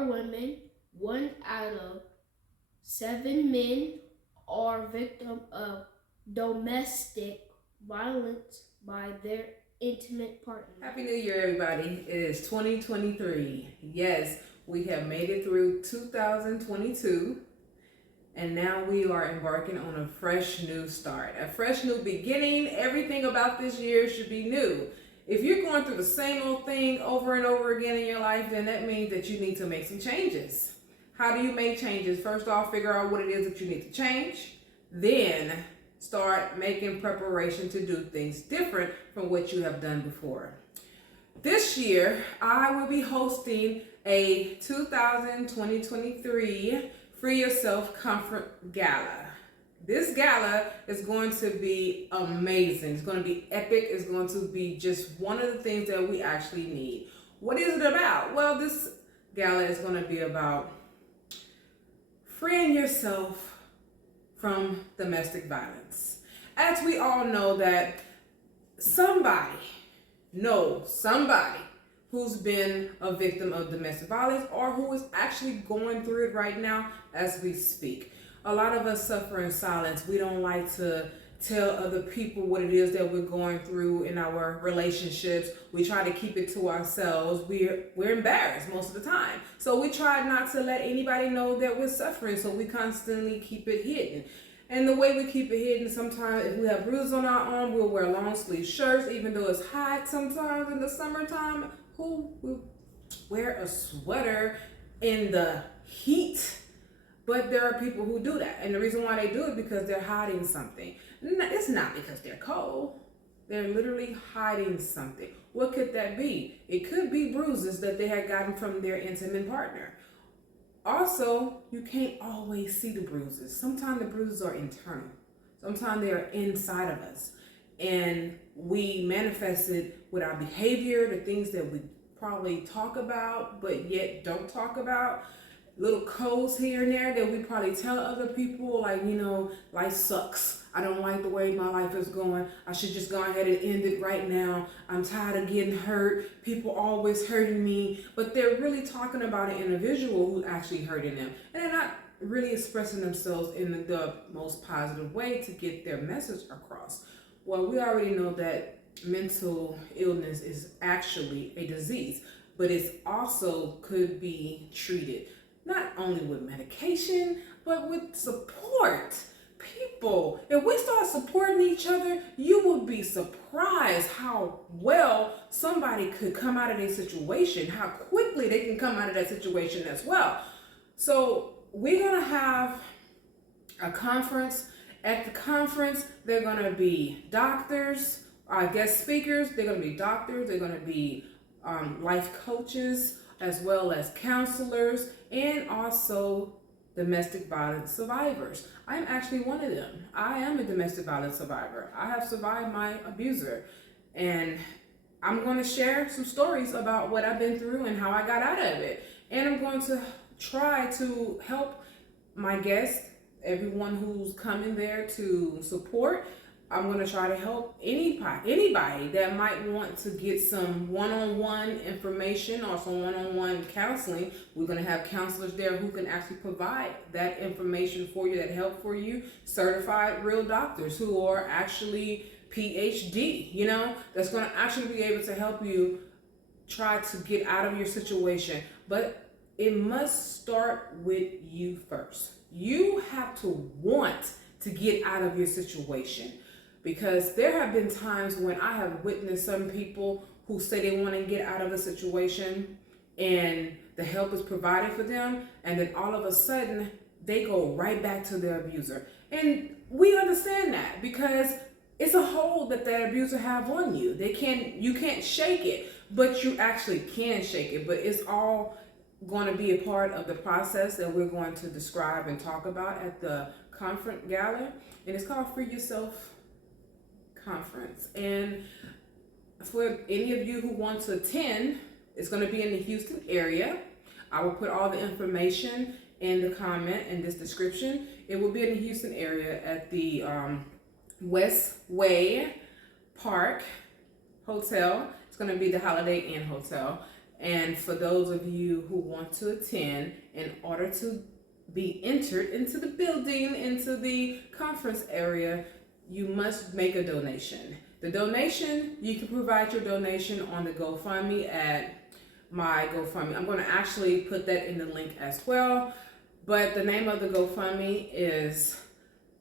are women. 1 out of 7 men are victim of domestic violence by their intimate partner. Happy New Year, everybody. It is 2023. Yes, we have made it through 2022, and now we are embarking on a fresh new start, a fresh new beginning. Everything about this year should be new. If you're going through the same old thing over and over again in your life, then that means that you need to make some changes. How do you make changes? First off, figure out what it is that you need to change. Then start making preparation to do things different from what you have done before. This year, I will be hosting a 2023 Free Yourself Comfort Gala. This gala is going to be amazing. It's going to be epic. It's going to be just one of the things that we actually need. What is it about? Well, this gala is going to be about freeing yourself from domestic violence. As we all know that somebody who's been a victim of domestic violence or who is actually going through it right now as we speak. A lot of us suffer in silence. We don't like to tell other people what it is that we're going through in our relationships. We try to keep it to ourselves. We're embarrassed most of the time. So we try not to let anybody know that we're suffering. So we constantly keep it hidden. And the way we keep it hidden, sometimes if we have bruises on our arm, we'll wear long sleeve shirts, even though it's hot sometimes in the summertime. Who will wear a sweater in the heat? But there are people who do that. And the reason why they do it is because they're hiding something. It's not because they're cold. They're literally hiding something. What could that be? It could be bruises that they had gotten from their intimate partner. Also, you can't always see the bruises. Sometimes the bruises are internal. Sometimes they are inside of us. And we manifest it with our behavior, the things that we probably talk about, but yet don't talk about. Little codes here and there that we probably tell other people, like, life sucks. I don't like the way my life is going. I should just go ahead and end it right now. I'm tired of getting hurt. People always hurting me. But they're really talking about an individual who's actually hurting them. And they're not really expressing themselves in the most positive way to get their message across. Well, we already know that mental illness is actually a disease, but it also could be treated not only with medication, but with support. People, if we start supporting each other, you will be surprised how well somebody could come out of their situation, how quickly they can come out of that situation as well. So we're going to have a conference. At the conference, they're going to be doctors, guest speakers. They're going to be doctors. They're going to be life coaches, as well as counselors, and also domestic violence survivors. I'm actually one of them. I am a domestic violence survivor. I have survived my abuser, and I'm going to share some stories about what I've been through and how I got out of it. And I'm going to try to help my guests, everyone who's coming there to support. I'm going to try to help anybody that might want to get some one-on-one information or some one-on-one counseling. We're going to have counselors there who can actually provide that information for you, that help for you. Certified real doctors who are actually PhD, that's going to actually be able to help you try to get out of your situation. But it must start with you first. You have to want to get out of your situation. Because there have been times when I have witnessed some people who say they want to get out of a situation and the help is provided for them, and then all of a sudden they go right back to their abuser. And we understand that because it's a hold that abuser have on you. You can't shake it, but you actually can shake it. But it's all going to be a part of the process that we're going to describe and talk about at the conference gala, and it's called Free Yourself Conference. And for any of you who want to attend, it's going to be in the Houston area. I will put all the information in the comment in this description. It will be in the Houston area at the Westway Park Hotel. It's going to be the Holiday Inn Hotel. And for those of you who want to attend, in order to be entered into the building, into the conference area, you must make a donation. The donation, you can provide your donation on the GoFundMe at my GoFundMe. I'm going to actually put that in the link as well. But the name of the GoFundMe is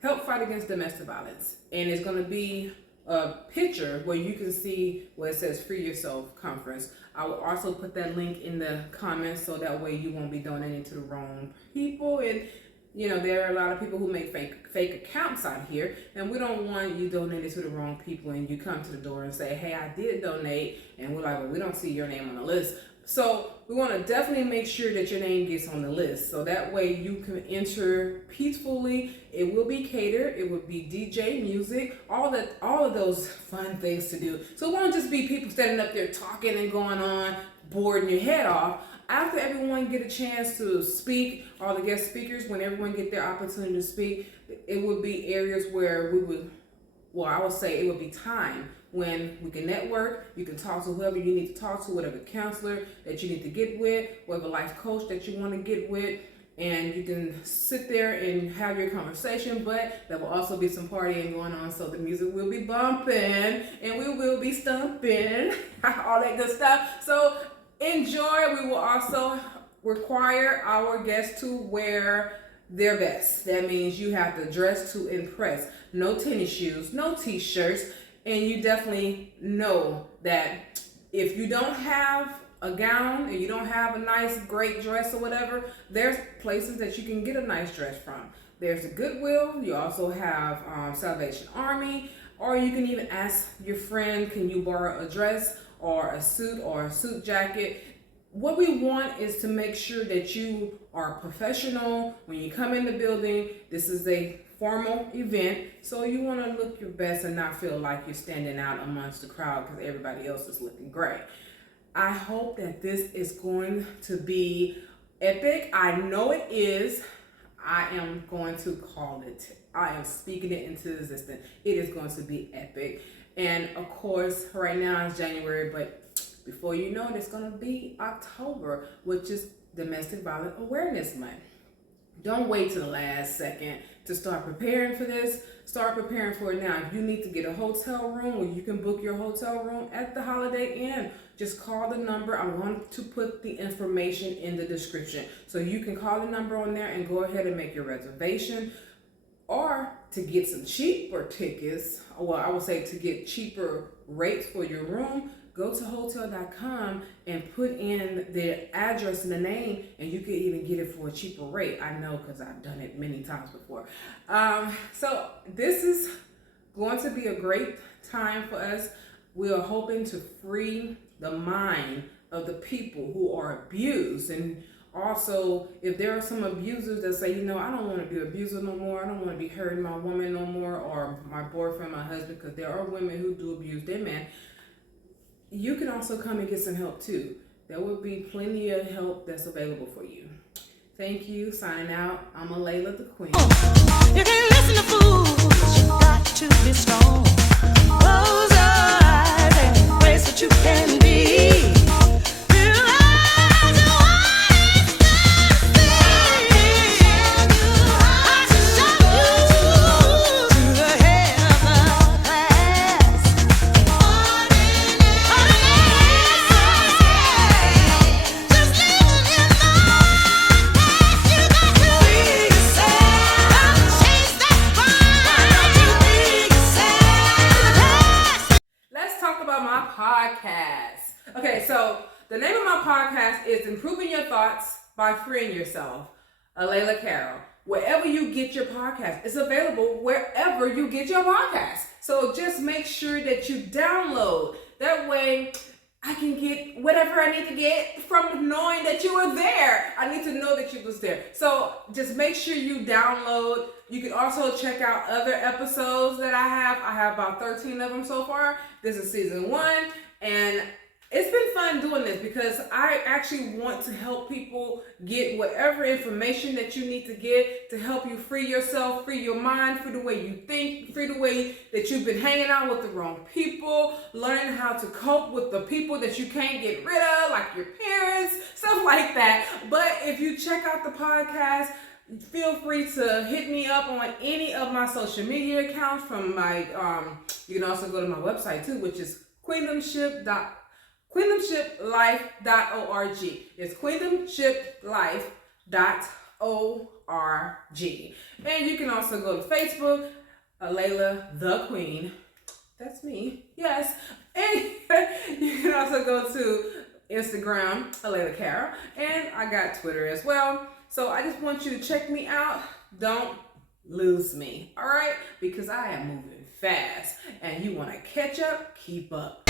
Help Fight Against Domestic Violence. And it's going to be a picture where you can see where it says Free Yourself Conference. I will also put that link in the comments so that way you won't be donating to the wrong people. And you know, there are a lot of people who make fake accounts out here, and we don't want you donating to the wrong people and you come to the door and say, hey, I did donate, and we're like, well, we don't see your name on the list. So we want to definitely make sure that your name gets on the list, so that way you can enter peacefully. It will be catered, it will be DJ music, all of those fun things to do. So it won't just be people standing up there talking and going on, boring your head off. After everyone get a chance to speak, all the guest speakers, when everyone get their opportunity to speak, it would be areas where I would say it would be time when we can network. You can talk to whoever you need to talk to, whatever counselor that you need to get with, whatever life coach that you want to get with, and you can sit there and have your conversation. But there will also be some partying going on, so the music will be bumping and we will be stumping, all that good stuff. So enjoy. We will also require our guests to wear their best. That means you have to dress to impress. No tennis shoes, no t-shirts, and you definitely know that if you don't have a gown and you don't have a nice great dress or whatever, there's places that you can get a nice dress from. There's the Goodwill. You also have Salvation Army, or you can even ask your friend, can you borrow a dress or a suit jacket. What we want is to make sure that you are professional when you come in the building. This is a formal event, so you want to look your best and not feel like you're standing out amongst the crowd because everybody else is looking great. I hope that this is going to be epic. I know it is. I am going to call it. I am speaking it into existence. It is going to be epic. And of course, right now it's January, but before you know it, it's going to be October, which is Domestic Violence Awareness Month. Don't wait till the last second to start preparing for this. Start preparing for it now. If you need to get a hotel room, or you can book your hotel room at the Holiday Inn, just call the number. I'm going to put the information in the description. So you can call the number on there and go ahead and make your reservation. Or to get some cheaper tickets, well, I would say to get cheaper rates for your room, go to hotel.com and put in the address and the name, and you can even get it for a cheaper rate. I know because I've done it many times before. So this is going to be a great time for us. We are hoping to free the mind of the people who are abused. And also, if there are some abusers that say, you know, I don't want to be an abuser no more. I don't want to be hurting my woman no more, or my boyfriend, my husband, because there are women who do abuse their man. You can also come and get some help too. There will be plenty of help that's available for you. Thank you. Signing out. I'm Layla the Queen. You can listen to fools. You got to be strong. Close your eyes and embrace what you can be. Podcast. Okay, so the name of my podcast is Improving Your Thoughts by Freeing Yourself. Layla Carroll. Wherever you get your podcast, it's available wherever you get your podcast. So just make sure that you download. That way I can get whatever I need to get from knowing that you were there. I need to know that you was there. So just make sure you download. You can also check out other episodes that I have. I have about 13 of them so far. This is season 1, and It's been fun doing this because I actually want to help people get whatever information that you need to get to help you free yourself, free your mind, free the way you think, free the way that you've been hanging out with the wrong people, learn how to cope with the people that you can't get rid of, like your parents, stuff like that. But if you check out the podcast, feel free to hit me up on any of my social media accounts from my, you can also go to my website too, which is queendomshiplife.org. It's queendomshiplife.org. And you can also go to Facebook, Alayla the Queen. That's me. Yes. And you can also go to Instagram, Alayla Carol. And I got Twitter as well. So I just want you to check me out. Don't lose me, all right? Because I am moving fast. And you want to catch up, keep up.